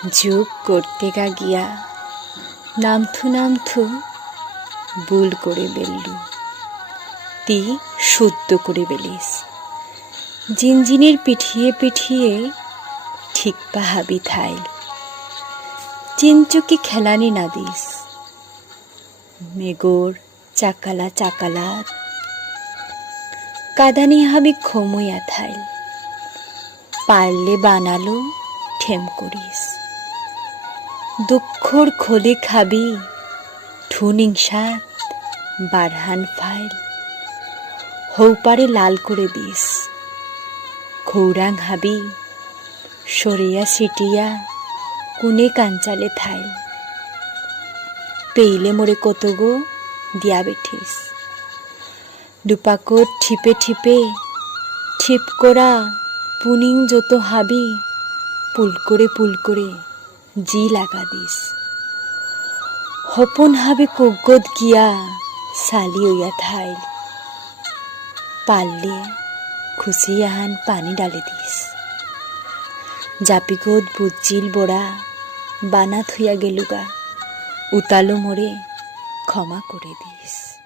যোগ করতে গা গিয়া নামথু ভুল করে বেললু তি শুদ্ধ করে বেলিস জিনজিনের পিঠিয়ে ঠিক পাহাবি থাইল চিনচুকি খেলানি না দিস মেগোর চাকালা কাদানি হাবি খমুয়া থাইল পারলে বানালো ঠেম করিস দুঃখর খোলে খাবি ঠুনিং সাত বারহান ফাইল হৌপারে লাল করে দিস খৌরাং হাবি সরিয়া সিটিয়া কুনে কাঞ্চালে থাইল পেইলে মোরে কত গো দিয়া বেঠিস দুপাকর ঠিপে ঠিপ করা পুনিং যত হাবি পুল করে জি লাগা দিস হপন হাবে কগ্গদ গিয়া সালি হইয়া থাইল পারলে খুশিয়াহান পানি ডালে দিস জাপিগদ বুজ্জিল বড়া বানা থইয়া গেলুগা উতালো মোরে ক্ষমা করে দিস।